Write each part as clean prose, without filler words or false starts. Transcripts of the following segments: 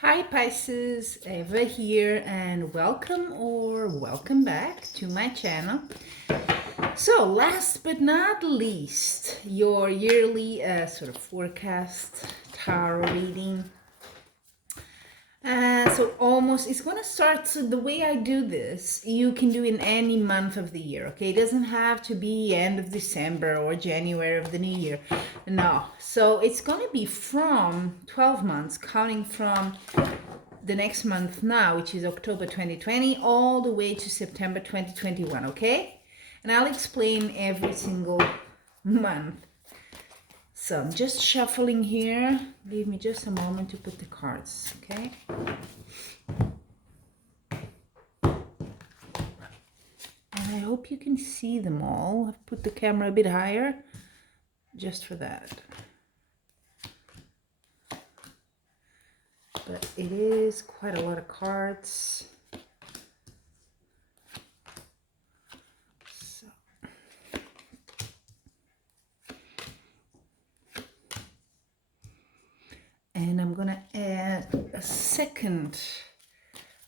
Hi Pisces, Eva here and welcome back to my channel. So last but not least, your yearly sort of forecast tarot reading. So almost it's gonna start. So the way I do this, you can do in any month of the year. Okay, it doesn't have to be end of December or January of the new year. No, so it's gonna be from 12 months, counting from the next month now, which is October 2020, all the way to September 2021. Okay, and I'll explain every single month. So I'm just shuffling here. Give me just a moment to put the cards, okay? And I hope you can see them all. I've put the camera a bit higher just for that. But it is quite a lot of cards. So. And I'm gonna add a second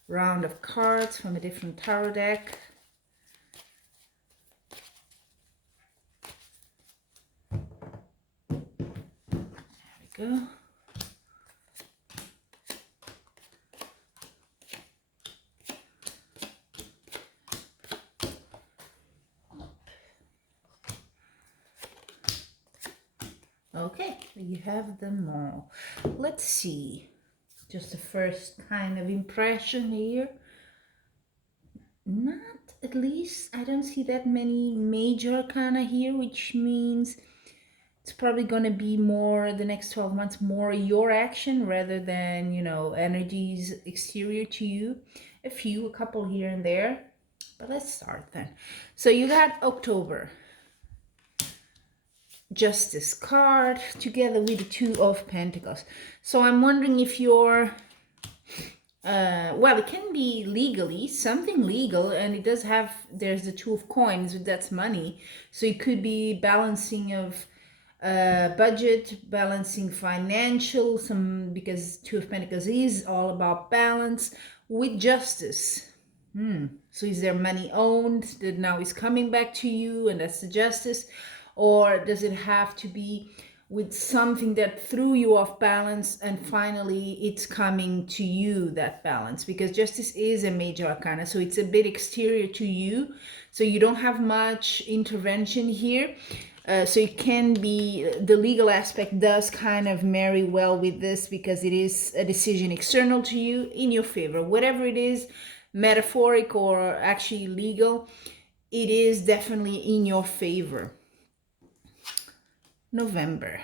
round of cards from a different tarot deck. There we go. Okay, you have them all. Let's see. Just the first kind of impression here. Not, at least, I don't see that many major arcana here, which means it's probably going to be more, the next 12 months, more your action rather than, energies exterior to you. A couple here and there. But let's start then. So you got October. Justice card together with the Two of Pentacles. So I'm wondering if you're well, it can be legally something legal, and it does have, there's the Two of Coins, that's money, so it could be balancing of budget, balancing financial, because Two of Pentacles is all about balance with justice. So is there money owned that now is coming back to you, and that's the justice? Or does it have to be with something that threw you off balance and finally it's coming to you, that balance? Because justice is a major arcana, so it's a bit exterior to you, so you don't have much intervention here. So it can be, the legal aspect does kind of marry well with this, because it is a decision external to you in your favor. Whatever it is, metaphoric or actually legal, it is definitely in your favor. November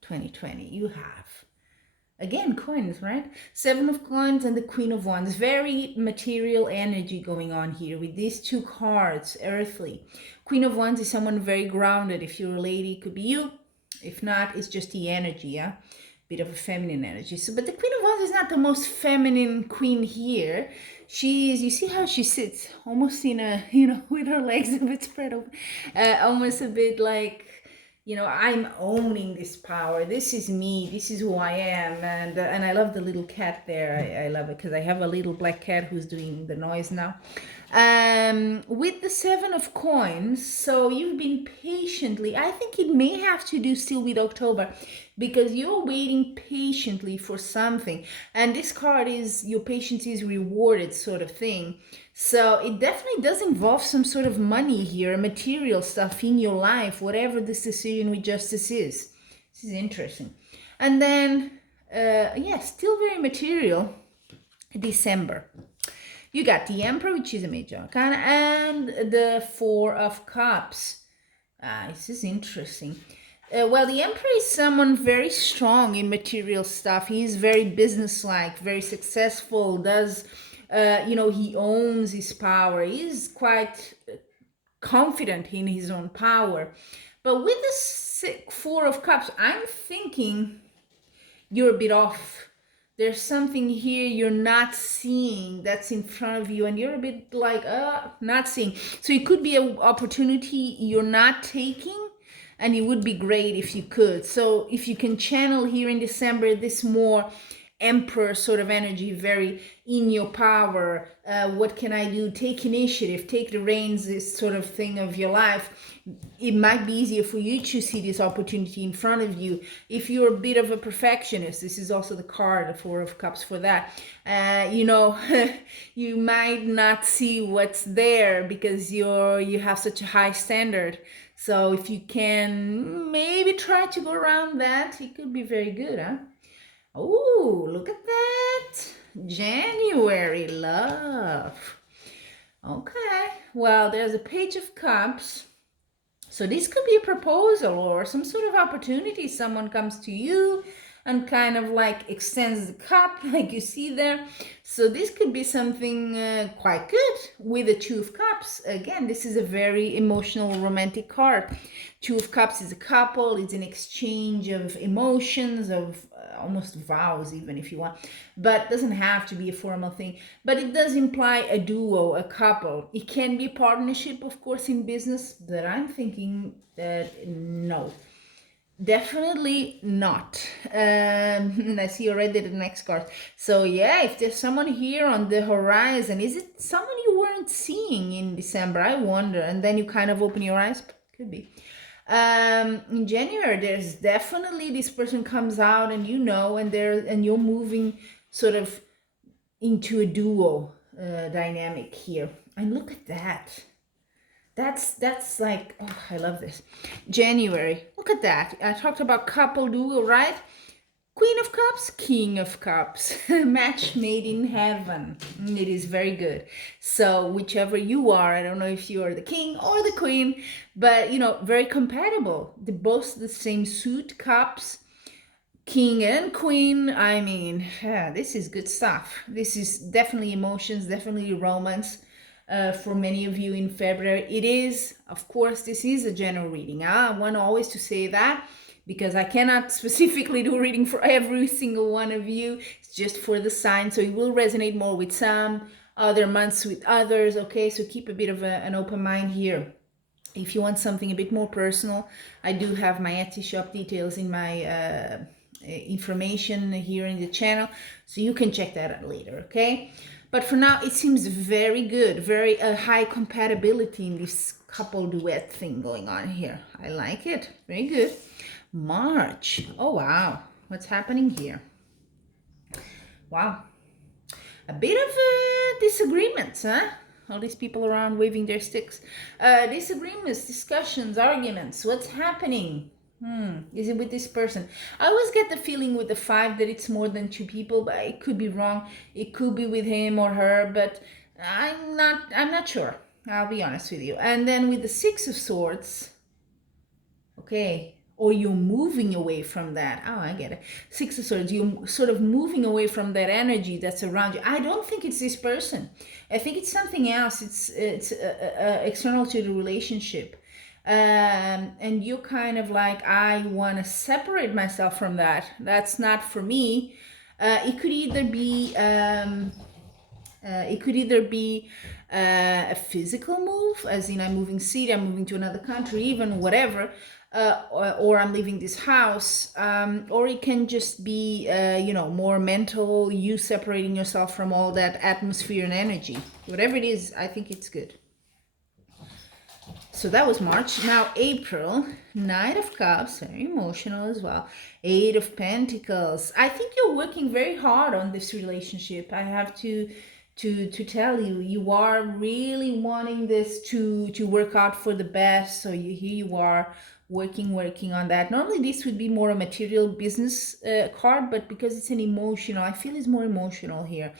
2020, you have, again, coins, right? Seven of Coins and the Queen of Wands. Very material energy going on here with these two cards, earthly. Queen of Wands is someone very grounded. If you're a lady, it could be you. If not, it's just the energy, yeah? Bit of a feminine energy. So, but the Queen of Wands is not the most feminine queen here. She's, you see how she sits, almost in a, with her legs a bit spread open, almost a bit like, I'm owning this power. This is me. This is who I am. And I love the little cat there. I love it because I have a little black cat who's doing the noise now. With the Seven of Coins, so you've been patiently, I think it may have to do still with October, because you're waiting patiently for something. And this card is, your patience is rewarded sort of thing. So it definitely does involve some sort of money here, material stuff in your life, whatever this decision with justice is. This is interesting. And then, yeah, still very material, December. You got the Emperor, which is a major arcana, and the Four of Cups. This is interesting. Well, the Emperor is someone very strong in material stuff. He's very businesslike, very successful, does, he owns his power. He's quite confident in his own power. But with the Four of Cups, I'm thinking you're a bit off. There's something here you're not seeing that's in front of you, and you're a bit like, not seeing. So it could be an opportunity you're not taking, and it would be great if you could. So if you can channel here in December this more emperor sort of energy, very in your power. What can I do? Take initiative, take the reins, this sort of thing of your life. It might be easier for you to see this opportunity in front of you. If you're a bit of a perfectionist, this is also the card, the Four of Cups for that. You know, you might not see what's there because you have such a high standard. So if you can maybe try to go around that, it could be very good, huh? Oh, look at that. January love. Okay, well, there's a Page of Cups. So this could be a proposal or some sort of opportunity. Someone comes to you and kind of like extends the cup like you see there. So this could be something quite good with the Two of Cups. Again, this is a very emotional, romantic card. Two of Cups is a couple. It's an exchange of emotions, of almost vows even if you want, but it doesn't have to be a formal thing. But it does imply a duo, a couple. It can be a partnership, of course, in business, but I'm thinking that no, definitely not. And I see already the next card. So yeah, if there's someone here on the horizon, is it someone you weren't seeing in December? I wonder. And then you kind of open your eyes. Could be. In January, there's definitely this person comes out, and you know, and you're moving sort of into a duo dynamic here. And look at that. That's like, oh, I love this. January, look at that. I talked about couple duo, right? Queen of Cups, King of Cups, match made in heaven. It is very good. So whichever you are, I don't know if you are the king or the queen, but you know, very compatible. They both the same suit, cups, king and queen. I mean, yeah, this is good stuff. This is definitely emotions, definitely romance. For many of you in February, it is, of course, this is a general reading. I want always to say that, because I cannot specifically do a reading for every single one of you. It's just for the sign, so it will resonate more with some, other months with others, okay? So keep a bit of an open mind here. If you want something a bit more personal, I do have my Etsy shop details in my information here in the channel, so you can check that out later, okay? But for now, it seems very good, very high compatibility in this couple duet thing going on here. I like it, very good. March. Oh, wow. What's happening here? Wow. A bit of disagreements, huh? All these people around waving their sticks. Disagreements, discussions, arguments. What's happening? Is it with this person? I always get the feeling with the 5 that it's more than 2 people, but it could be wrong. It could be with him or her, but I'm not sure. I'll be honest with you. And then with the 6 of Swords, okay, or you're moving away from that. Oh, I get it. 6 of Swords, you're sort of moving away from that energy that's around you. I don't think it's this person. I think it's something else. It's external to the relationship. And you're kind of like, I want to separate myself from that. That's not for me. It could either be a physical move, as in I'm moving city, I'm moving to another country, even whatever, or I'm leaving this house, or it can just be, more mental, you separating yourself from all that atmosphere and energy. Whatever it is, I think it's good. So that was March. Now April, Knight of Cups, very emotional as well. 8 of Pentacles. I think you're working very hard on this relationship. I have to tell you, you are really wanting this to work out for the best. So here you are working on that. Normally this would be more a material business card, but because it's an emotional, I feel it's more emotional here.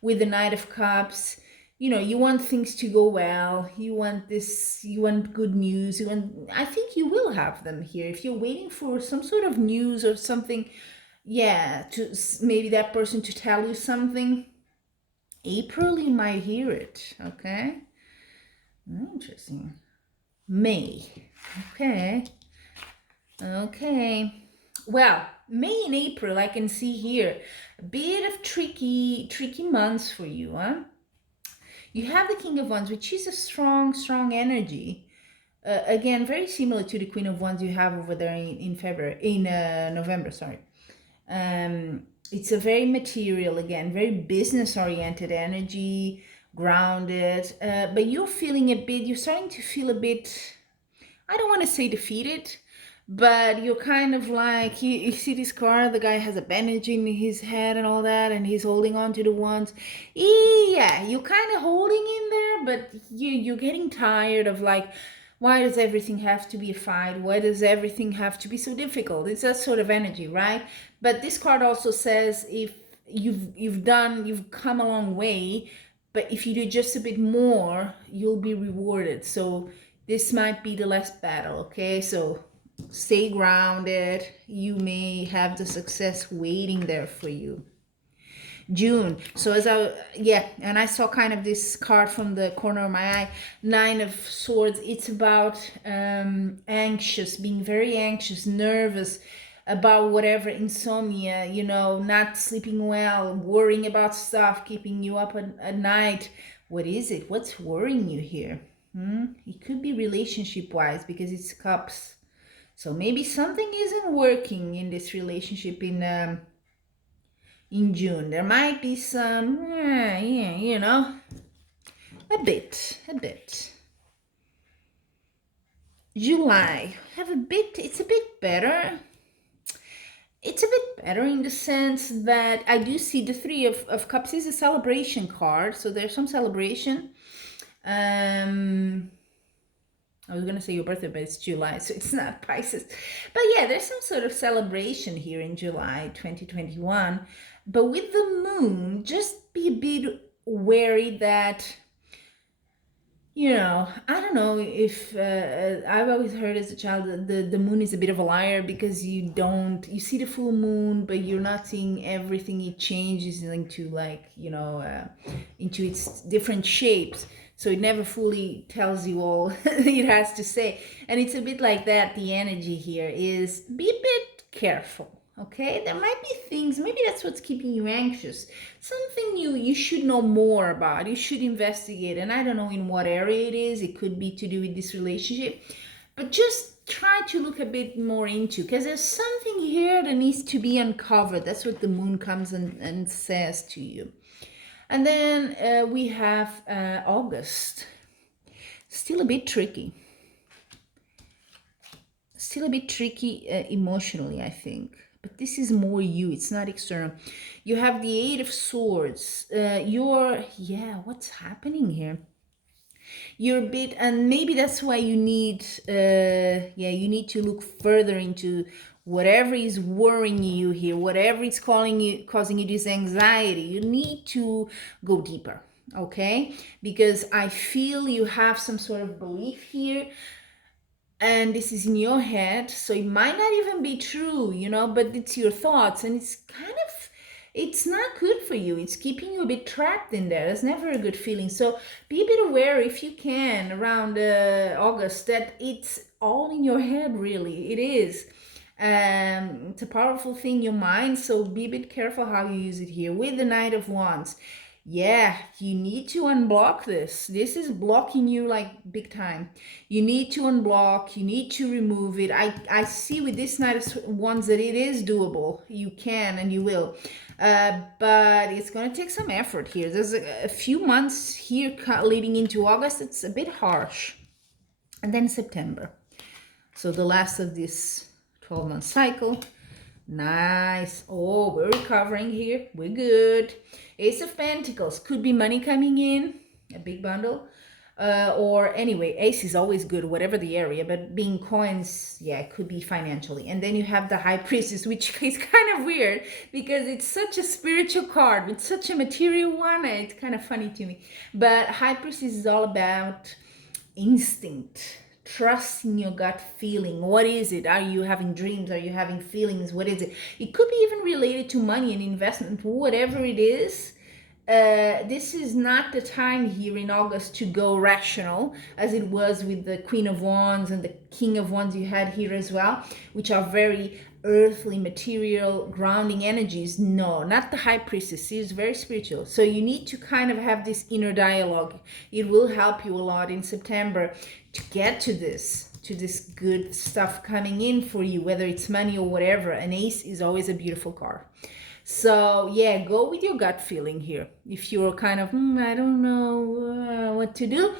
With the Knight of Cups, you want things to go well. You want good news. I think you will have them here. If you're waiting for some sort of news or something, yeah, to maybe that person to tell you something, April, you might hear it, okay? Interesting. May, okay. Well, May and April, I can see here, a bit of tricky months for you, huh? You have the King of Wands, which is a strong energy. Again, very similar to the Queen of Wands you have over there in November, sorry. It's a very material, again, very business oriented energy, grounded, but you're feeling a bit, you're starting to feel a bit, I don't want to say defeated, but you're kind of like, you see this car, the guy has a bandage in his head and all that, and he's holding on to the ones. Yeah, you're kind of holding in there, but you're getting tired of like, why does everything have to be a fight? Why does everything have to be so difficult? It's that sort of energy, right? But this card also says if you've come a long way, but if you do just a bit more, you'll be rewarded. So this might be the last battle, okay? So stay grounded. You may have the success waiting there for you. June. So and I saw kind of this card from the corner of my eye, Nine of Swords. It's about anxious, being very anxious, nervous about whatever, insomnia, not sleeping well, worrying about stuff, keeping you up at night. What is it? What's worrying you here? It could be relationship wise because it's cups. So maybe something isn't working in this relationship in June. There might be some, a bit. July, it's a bit better. It's a bit better in the sense that I do see the Three of Cups is a celebration card. So there's some celebration. I was going to say your birthday, but it's July, so it's not Pisces. But yeah, there's some sort of celebration here in July 2021. But with the moon, just be a bit wary that, I don't know if I've always heard as a child that the moon is a bit of a liar because you see the full moon, but you're not seeing everything. It changes into into its different shapes. So it never fully tells you all it has to say. And it's a bit like that. The energy here is be a bit careful. Okay, there might be things, maybe that's what's keeping you anxious. Something you should know more about. You should investigate. And I don't know in what area it is. It could be to do with this relationship. But just try to look a bit more into, because there's something here that needs to be uncovered. That's what the moon comes and says to you. And then we have August. Still a bit tricky. Still a bit tricky emotionally, I think. But this is more you. It's not external. You have the Eight of Swords. What's happening here? You're a bit, and maybe that's why you need to look further into whatever is worrying you here, whatever is causing you this anxiety. You need to go deeper, okay? Because I feel you have some sort of belief here, and this is in your head, so it might not even be true, but it's your thoughts, and it's not good for you. It's keeping you a bit trapped in there. That's never a good feeling. So be a bit aware, if you can, around August, that it's all in your head, really. It is. It's a powerful thing, your mind, so be a bit careful how you use it here. With the Knight of Wands, yeah, you need to unblock this. This is blocking you like big time. You need to unblock, you need to remove it. I see with this Knight of Wands that it is doable. You can and you will. But it's going to take some effort here. There's a few months here leading into August. It's a bit harsh. And then September. So the last of this 12-month cycle. Nice. Oh, we're recovering here. We're good. Ace of Pentacles. Could be money coming in. A big bundle. Or anyway, ace is always good, whatever the area, but being coins, yeah, it could be financially. And then you have the High Priestess, which is kind of weird because it's such a spiritual card with such a material one. It's kind of funny to me. But High Priestess is all about instinct, trusting your gut feeling. What is it? Are you having dreams? Are you having feelings? What is it? It could be even related to money and investment, whatever it is. This is not the time here in August to go rational, as it was with the Queen of Wands and the King of Wands you had here as well, which are very earthly, material, grounding energies. No, not the High Priestess. She is very spiritual. So you need to kind of have this inner dialogue. It will help you a lot in September to get to this good stuff coming in for you, whether it's money or whatever. An ace is always a beautiful card. So yeah, go with your gut feeling here. If you're kind of, I don't know what to do,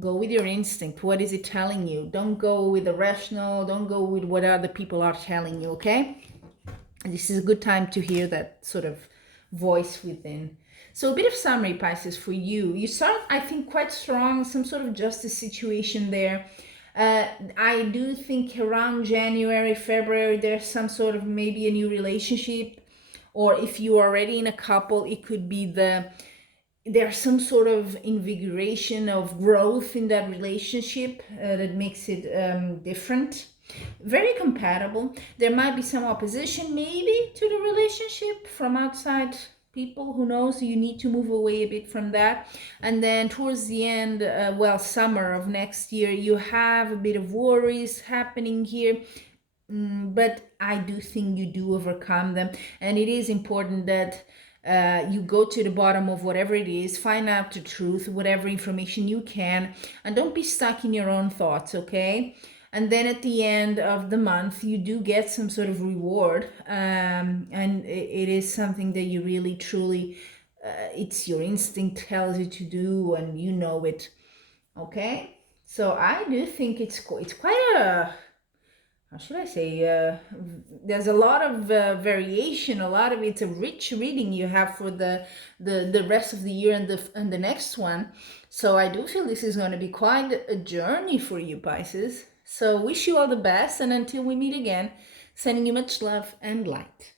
go with your instinct. What is it telling you? Don't go with the rational, don't go with what other people are telling you, okay? This is a good time to hear that sort of voice within. So a bit of summary, Pisces, for you. You start, I think, quite strong, some sort of justice situation there. I do think around January, February, there's some sort of maybe a new relationship, or if you're already in a couple, it could be there's some sort of invigoration of growth in that relationship that makes it different, very compatible. There might be some opposition maybe to the relationship from outside people, who knows. You need to move away a bit from that. And then towards the end, summer of next year, you have a bit of worries happening here. But I do think you do overcome them, and it is important that you go to the bottom of whatever it is, find out the truth, whatever information you can, and don't be stuck in your own thoughts, okay? And then at the end of the month, you do get some sort of reward, and it is something that you really truly, it's your instinct tells you to do, and you know it, okay? So I do think it's quite a, how should I say, there's a lot of variation. A lot of it's a rich reading you have for the rest of the year and the next one. So I do feel this is going to be quite a journey for you, Pisces. So wish you all the best, and until we meet again, sending you much love and light.